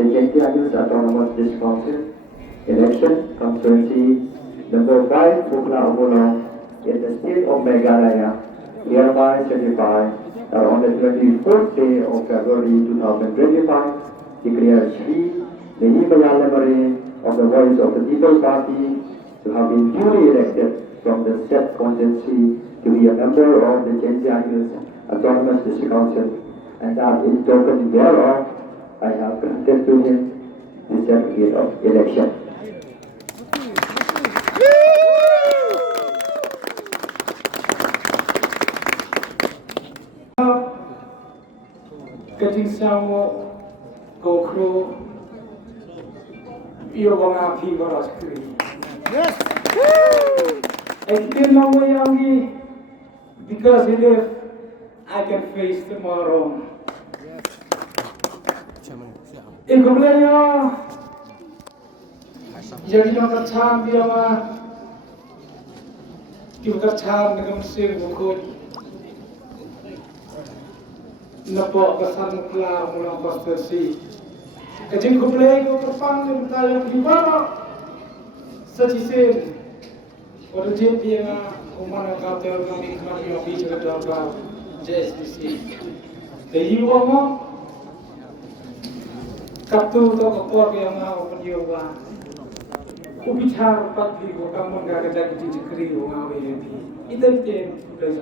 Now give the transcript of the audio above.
the Gentiles Autonomous District Council election constituency number 5, Mukhla Ummulong, in the state of Meghalaya, hereby certify that on the 24th day of February 2025, declares he, Nehemaiah Lamare of the Voice of the People Party, to have been duly elected from the said constituency to be a member of the Gentiles Autonomous District Council, and that in token thereof, I have granted to him the certificate of election. Getting some go through your one people screen. Yes! I still know where I'm because if I can face tomorrow. In Meghalaya, jadi nak cam dia mah, kita cam dengan mesin buku. Nampak kesan Mukhla Ummulong konstitusi. Kajing kumlay ko terpang tayo gimana? Secisin. Pada dia nga umana kata kami kami yang bicara dalam JSPC. Dari uang kaptu to kapor yang mau penjualan. Ubicar pagi ko kamu nggak ada jadi dikeri uang VPP. Itu yang kita